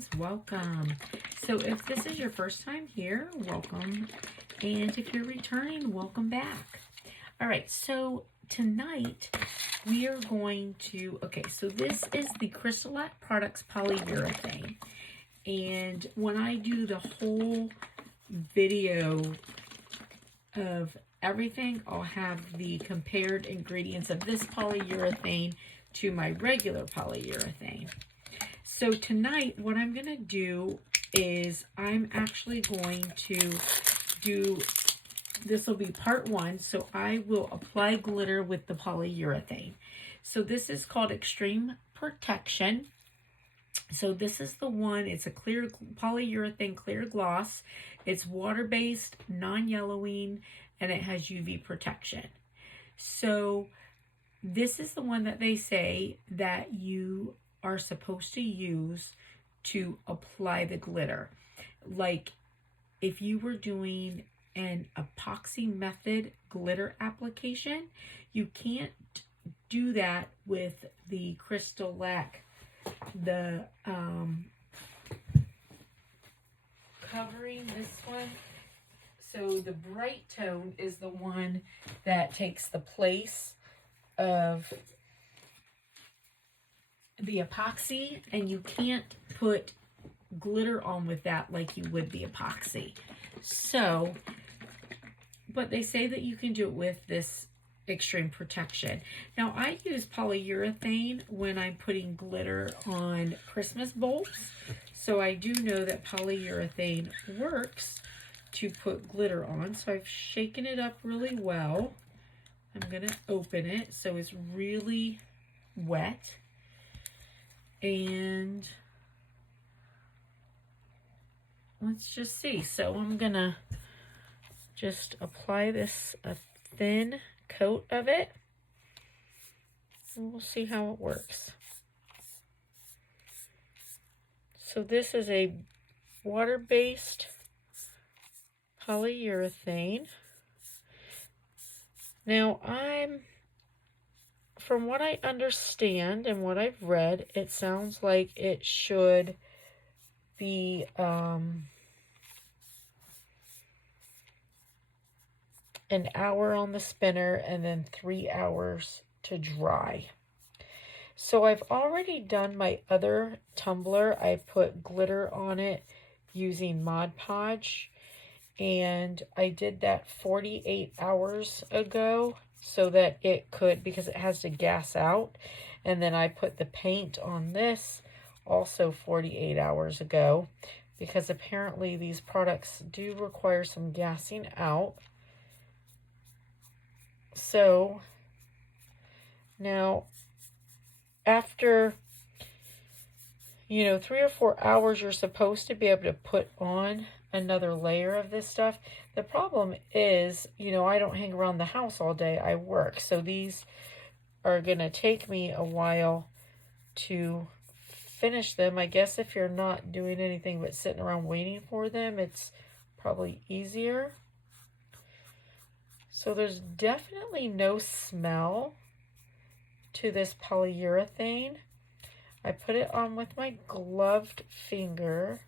friends, welcome. So if this is your first time here, welcome. And if you're returning, welcome back. All right, so tonight we are going to, so this is the Crystalac Products Polyurethane. And when I do the whole video of everything, I'll have the compared ingredients of this polyurethane to my regular polyurethane. So tonight, what I'm going to do is I'm actually going to do, this will be part one, so I will apply glitter with the polyurethane. So this is called Extreme Protection. So this is the one, it's a clear polyurethane clear gloss. It's water-based, non-yellowing, and it has UV protection. So this is the one that they say that you are supposed to use to apply the glitter. Like if you were doing an epoxy method glitter application, you can't do that with the Crystalac, the covering this one. So the bright tone is the one that takes the place of the epoxy, and you can't put glitter on with that like you would the epoxy. So, but they say that you can do it with this Extreme Protection. Now I use polyurethane when I'm putting glitter on Christmas bolts, so I do know that polyurethane works to put glitter on. So I've shaken it up really well. I'm gonna open it so it's really wet. And let's just see. So I'm gonna just apply this, a thin coat of it, and we'll see how it works. So this is a water-based polyurethane. Now from what I understand and what I've read, it sounds like it should be an hour on the spinner and then 3 hours to dry. So I've already done my other tumbler. I put glitter on it using Mod Podge, and I did that 48 hours ago so that it could, because it has to gas out. And then I put the paint on this also 48 hours ago, because apparently these products do require some gassing out. So now after, 3 or 4 hours, you're supposed to be able to put on another layer of this stuff. The problem is, I don't hang around the house all day. I work. So these are going to take me a while to finish them. I guess if you're not doing anything but sitting around waiting for them, it's probably easier. So there's definitely no smell to this polyurethane. I put it on with my gloved finger,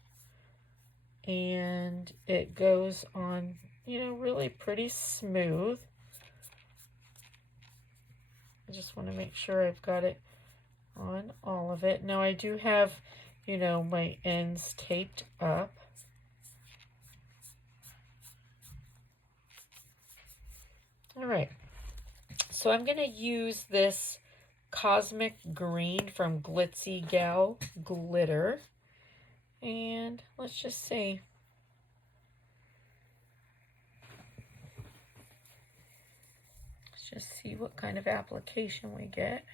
and it goes on, really pretty smooth. I just want to make sure I've got it on all of it. Now I do have, my ends taped up. All right, so I'm going to use this Cosmic Green from Glitzy Gal Glitter. And let's just see. Let's just see what kind of application we get.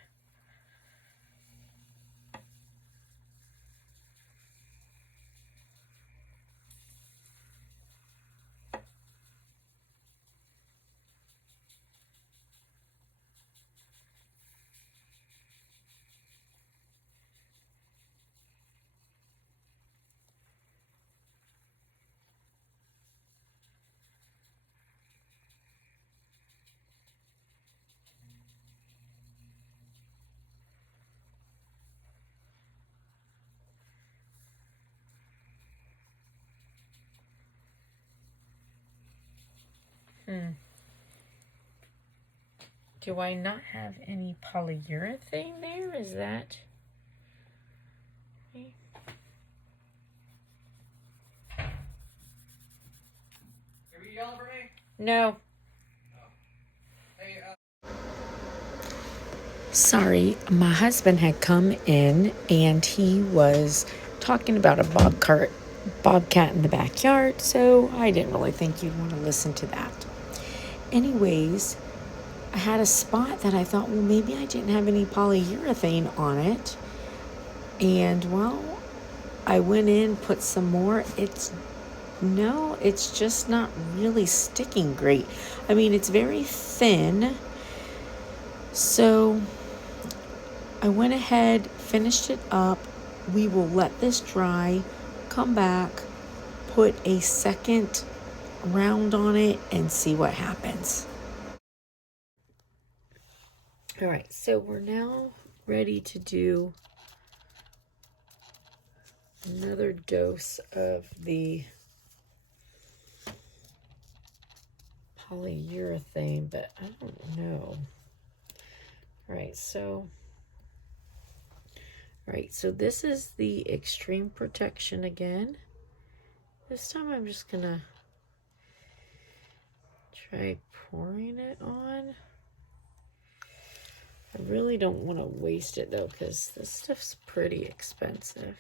Do I not have any polyurethane there? Is that... Are you yelling for me? No. Oh. Hey, Sorry, my husband had come in and he was talking about a bobcat in the backyard, so I didn't really think you'd want to listen to that. Anyways, I had a spot that I thought, well, maybe I didn't have any polyurethane on it. And, well, I went in, put some more. It's just not really sticking great. I mean, it's very thin. So I went ahead, finished it up. We will let this dry, come back, put a second round on it, and see what happens. All right, so we're now ready to do another dose of the polyurethane, but I don't know. All right, so this is the extreme protection again. This time I'm just gonna try pouring it on. I really don't want to waste it though, because this stuff's pretty expensive.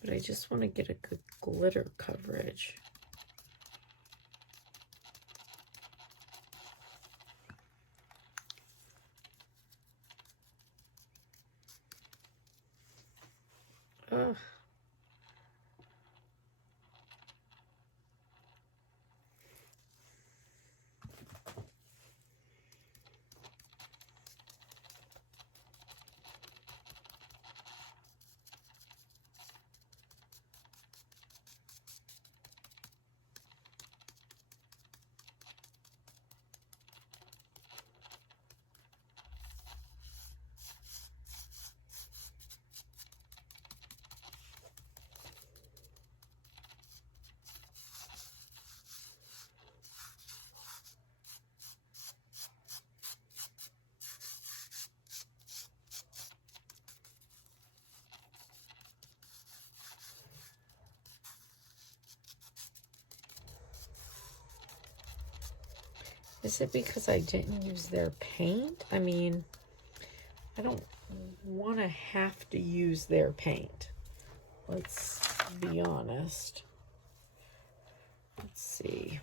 But I just want to get a good glitter coverage. Ugh. Is it because I didn't use their paint? I mean, I don't want to have to use their paint. Let's be honest. Let's see.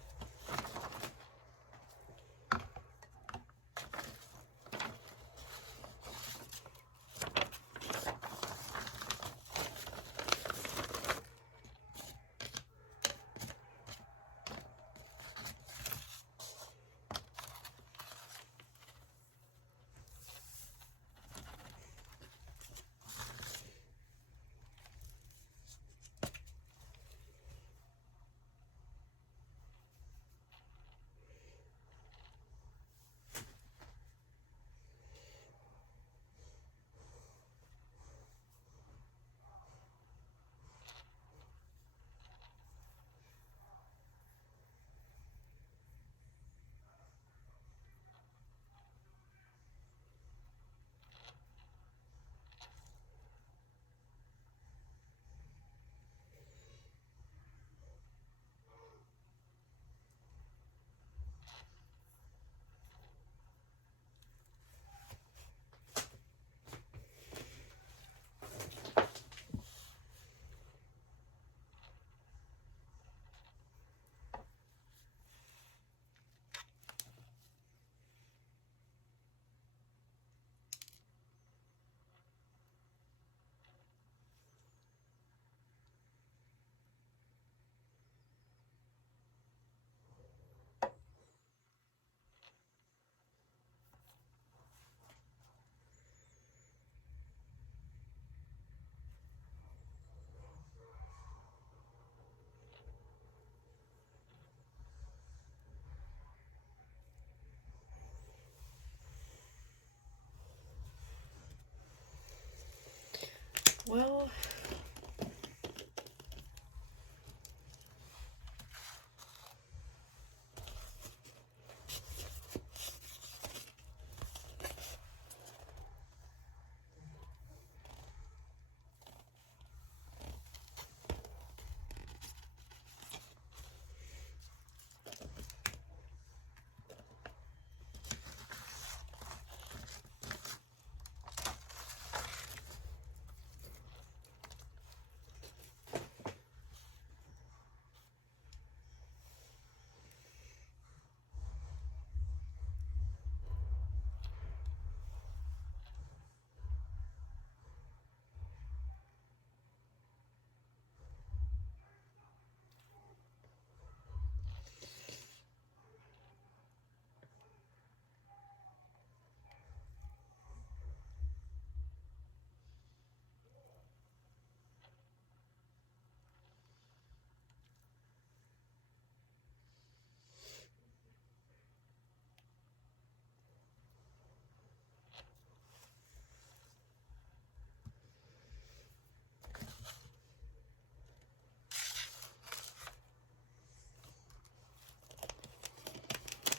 Well,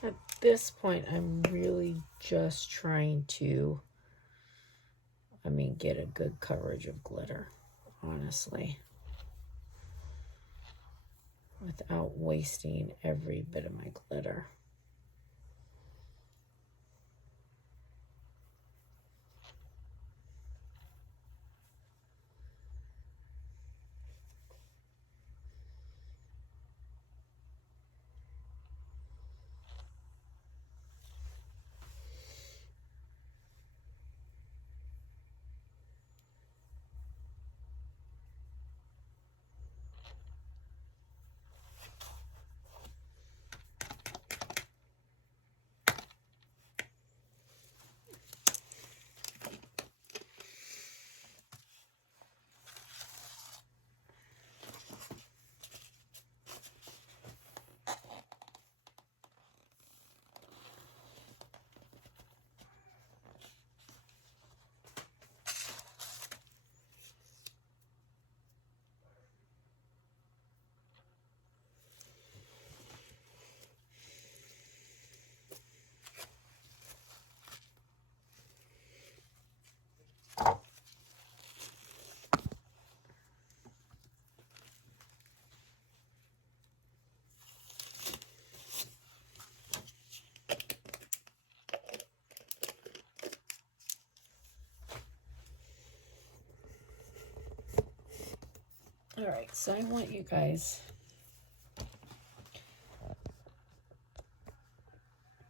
at this point, I'm really just trying to, get a good coverage of glitter, honestly, without wasting every bit of my glitter. All right, so I want you guys,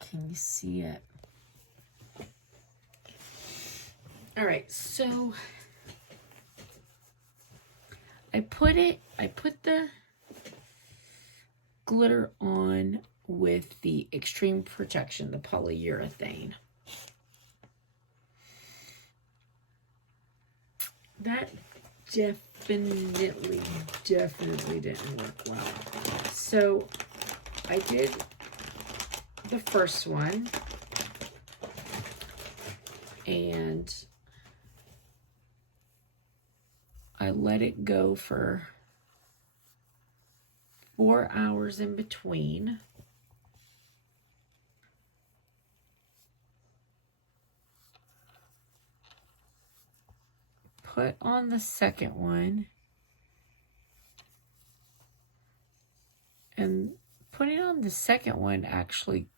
can you see it? All right, so I put the glitter on with the Extreme Protection, the polyurethane. That definitely didn't work well. So I did the first one, and I let it go for 4 hours in between. Put on the second one, and putting on the second one actually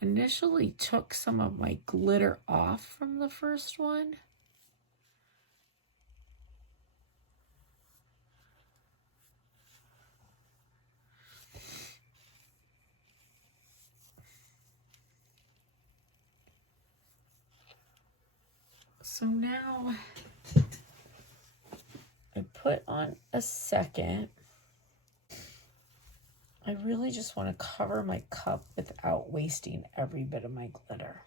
initially took some of my glitter off from the first one. So now I put on a second. I really just want to cover my cup without wasting every bit of my glitter.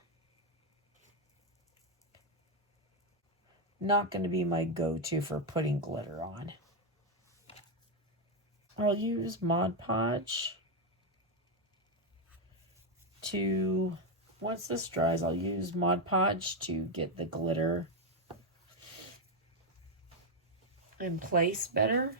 Not going to be my go-to for putting glitter on. I'll use Mod Podge to, once this dries, I'll use Mod Podge to get the glitter in place better.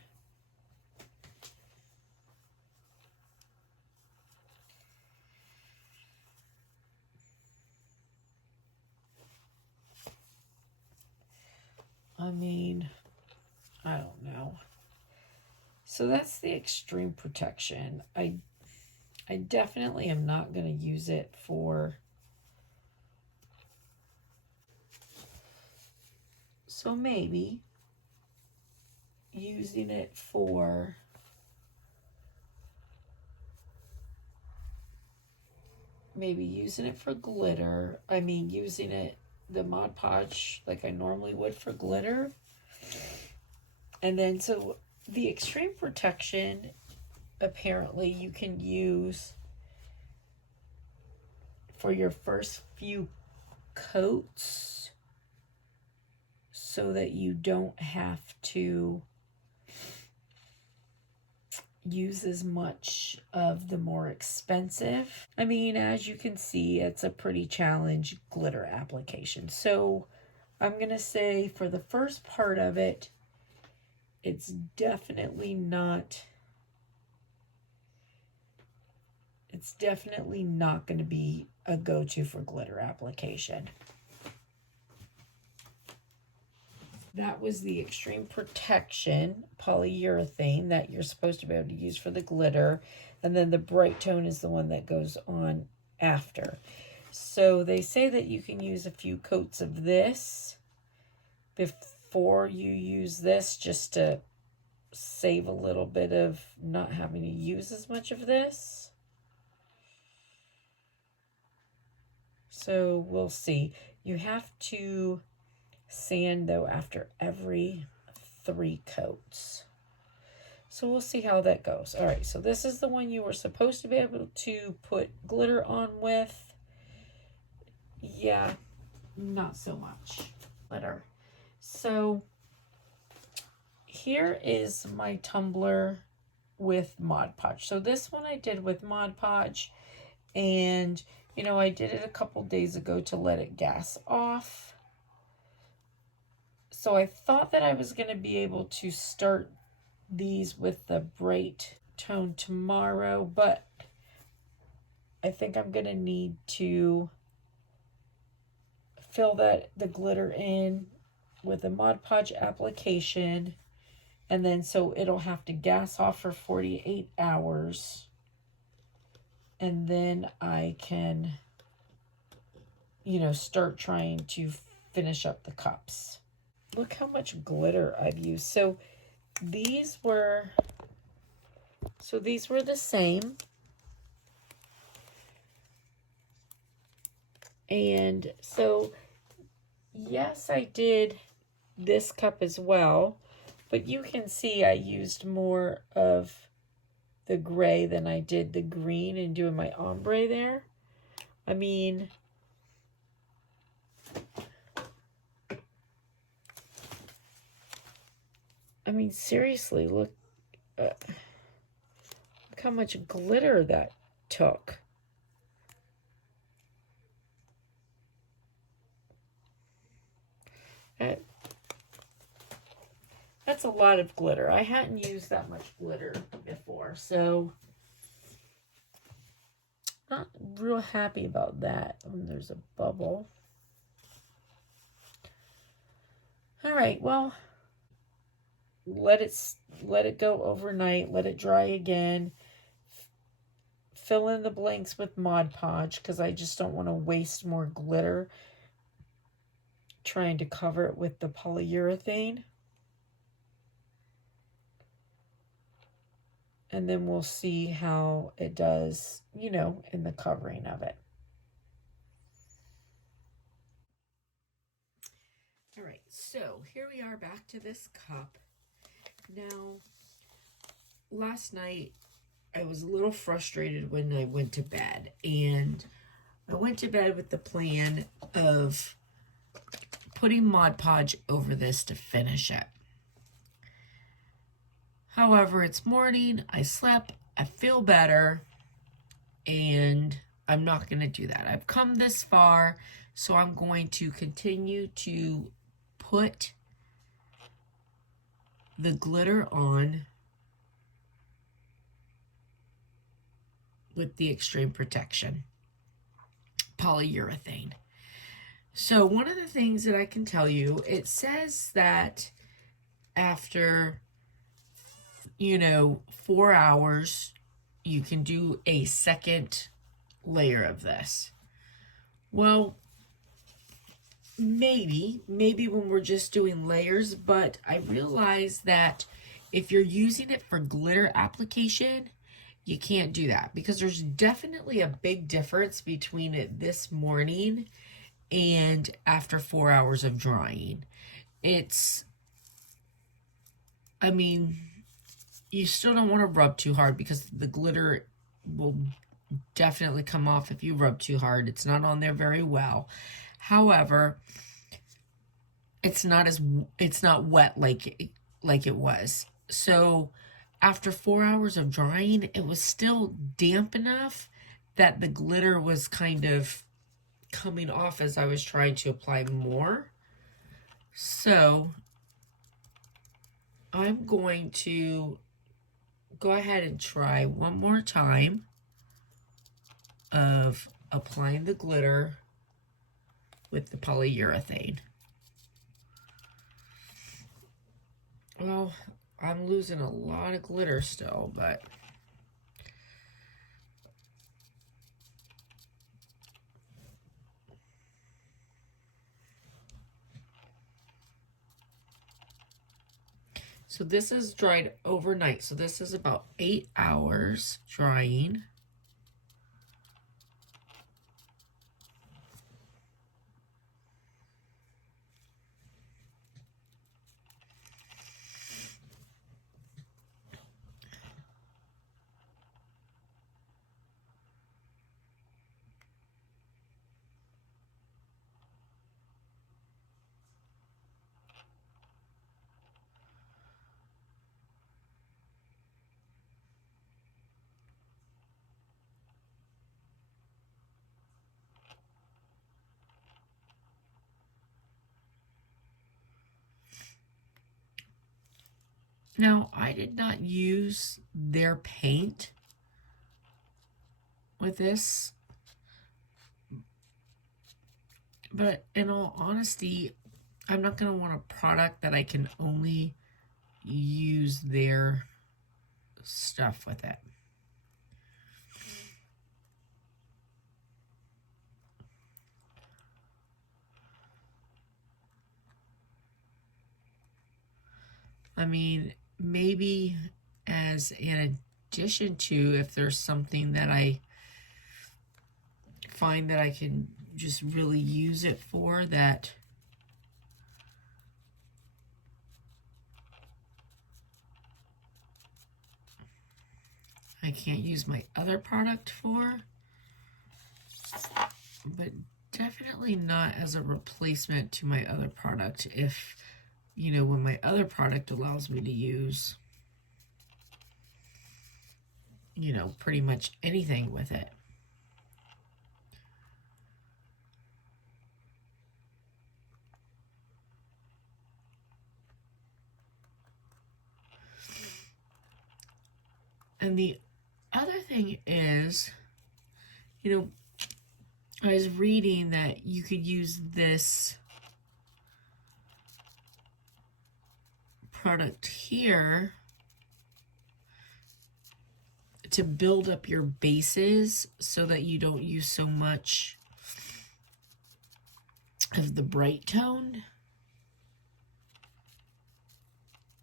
I mean, I don't know. So that's the extreme protection. I definitely am not going to use it for... So maybe using it for glitter. I mean, using it, the Mod Podge, like I normally would for glitter. And then, so the extreme protection, apparently you can use for your first few coats so that you don't have to use as much of the more expensive. I mean, as you can see, it's a pretty challenging glitter application. So I'm going to say for the first part of it, it's definitely not going to be a go-to for glitter application. That was the extreme protection polyurethane that you're supposed to be able to use for the glitter. And then the bright tone is the one that goes on after. So they say that you can use a few coats of this before you use this, just to save a little bit of not having to use as much of this. So we'll see. You have to sand though after every 3 coats. So we'll see how that goes. All right, so this is the one you were supposed to be able to put glitter on with. Yeah, not so much glitter. So here is my tumbler with Mod Podge. So this one I did with Mod Podge, and you know, I did it a couple days ago to let it gas off. So I thought that I was going to be able to start these with the bright tone tomorrow, but I think I'm going to need to fill the glitter in with a Mod Podge application, and then so it'll have to gas off for 48 hours, and then I can, you know, start trying to finish up the cups. Look how much glitter I've used. So these were the same. And so, yes, I did this cup as well, but you can see I used more of the gray than I did the green in doing my ombre there. I mean, seriously, look how much glitter that took. That's a lot of glitter. I hadn't used that much glitter before, so not real happy about that. There's a bubble. All right, well, let it go overnight, let it dry again. Fill in the blanks with Mod Podge because I just don't want to waste more glitter trying to cover it with the polyurethane. And then we'll see how it does, you know, in the covering of it. All right, so here we are back to this cup. Now, last night I was a little frustrated when I went to bed, and I went to bed with the plan of putting Mod Podge over this to finish it. However, it's morning, I slept, I feel better, and I'm not going to do that. I've come this far, so I'm going to continue to put the glitter on with the Extreme Protection polyurethane. So one of the things that I can tell you, it says that after, 4 hours, you can do a second layer of this. Well, maybe when we're just doing layers, but I realize that if you're using it for glitter application, you can't do that because there's definitely a big difference between it this morning and after 4 hours of drying. You still don't want to rub too hard because the glitter will definitely come off if you rub too hard. It's not on there very well. However, it's not wet like it was. So after 4 hours of drying, it was still damp enough that the glitter was kind of coming off as I was trying to apply more. So I'm going to go ahead and try one more time of applying the glitter with the polyurethane. Well, I'm losing a lot of glitter still, but so this is dried overnight. So this is about 8 hours drying. Now, I did not use their paint with this, but in all honesty, I'm not going to want a product that I can only use their stuff with it. I mean, maybe as an addition to, if there's something that I find that I can just really use it for, that I can't use my other product for, but definitely not as a replacement to my other product if, when my other product allows me to use, pretty much anything with it. And the other thing is, I was reading that you could use this product here to build up your bases so that you don't use so much of the bright tone,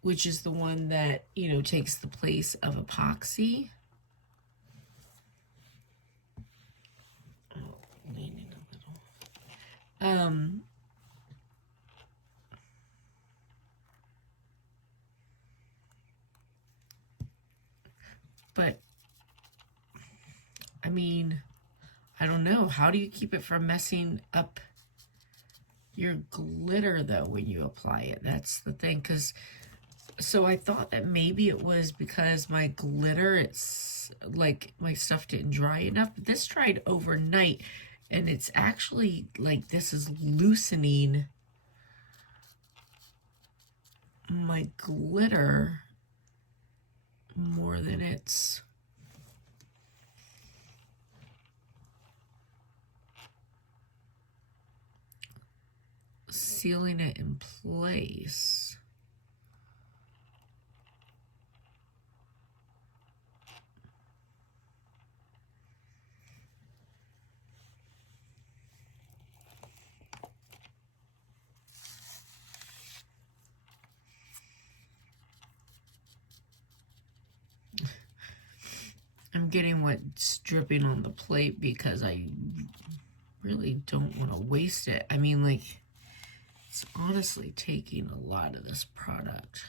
which is the one that, takes the place of epoxy. Oh, leaning a little. But I mean, I don't know. How do you keep it from messing up your glitter, though, when you apply it? That's the thing. So I thought that maybe it was because my glitter, it's like my stuff didn't dry enough. But this dried overnight, and it's actually like this is loosening my glitter more than it's sealing it in place. I'm getting what's dripping on the plate because I really don't want to waste it. I mean, like, it's honestly taking a lot of this product.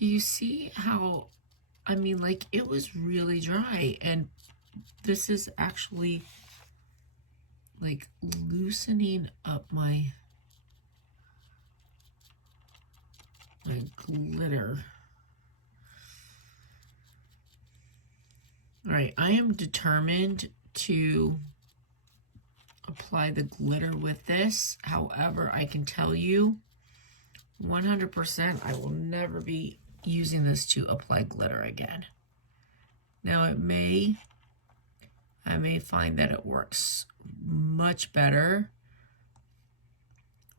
Do you see how, I mean, like, it was really dry, and this is actually like loosening up my glitter. All right, I am determined to apply the glitter with this. However, I can tell you 100% I will never be using this to apply glitter again. Now, I may find that it works much better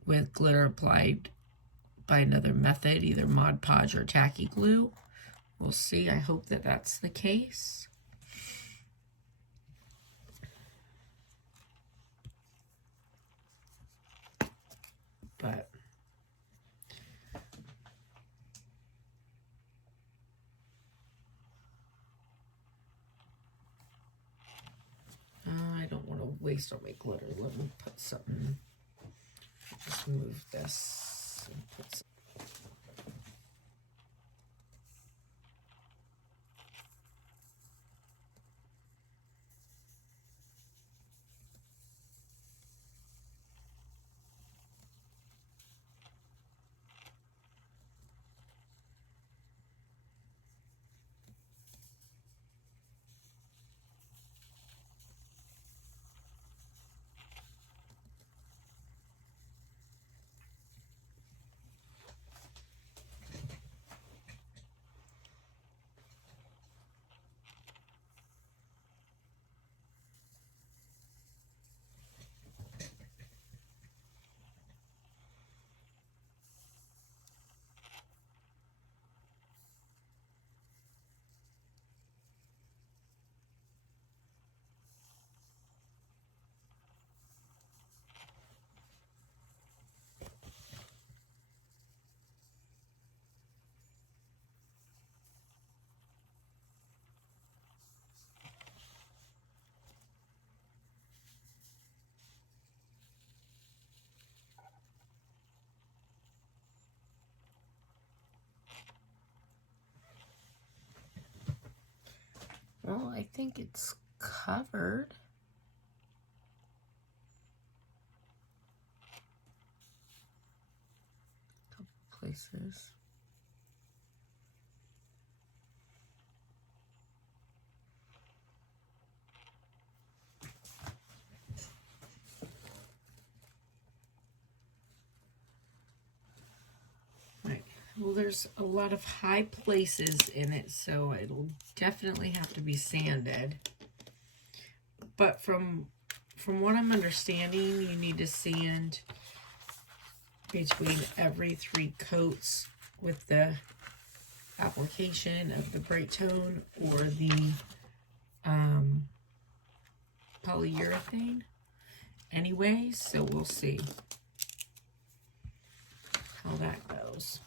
with glitter applied by another method, either Mod Podge or tacky glue. We'll see. I hope that that's the case. But I don't want to waste all my glitter. Let me put something. Just move this and put some. Well, I think it's covered. A couple places. Well, there's a lot of high places in it, so it'll definitely have to be sanded. But from what I'm understanding, you need to sand between every 3 coats with the application of the bright tone or the polyurethane. Anyway, so we'll see how that goes.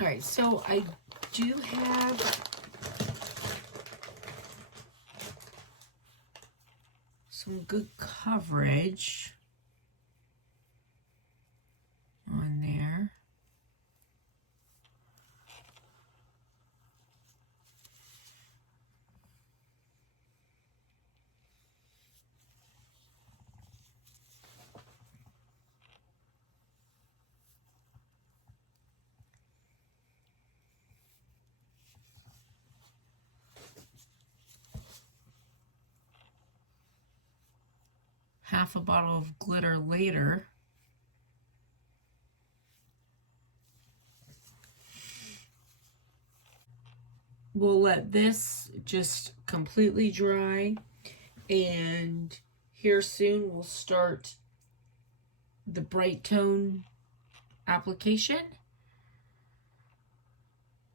All right, so I do have some good coverage on there. half a bottle of glitter later. We'll let this just completely dry, and here soon we'll start the bright tone application.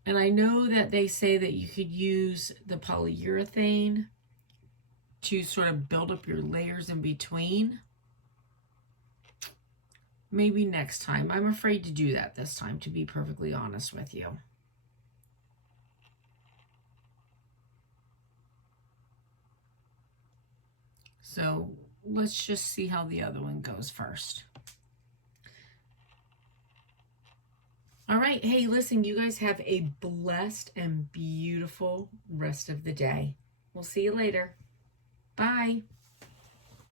And I know that they say that you could use the polyurethane to sort of build up your layers in between. Maybe next time. I'm afraid to do that this time, to be perfectly honest with you. So let's just see how the other one goes first. All right. Hey, listen, you guys have a blessed and beautiful rest of the day. We'll see you later. Bye.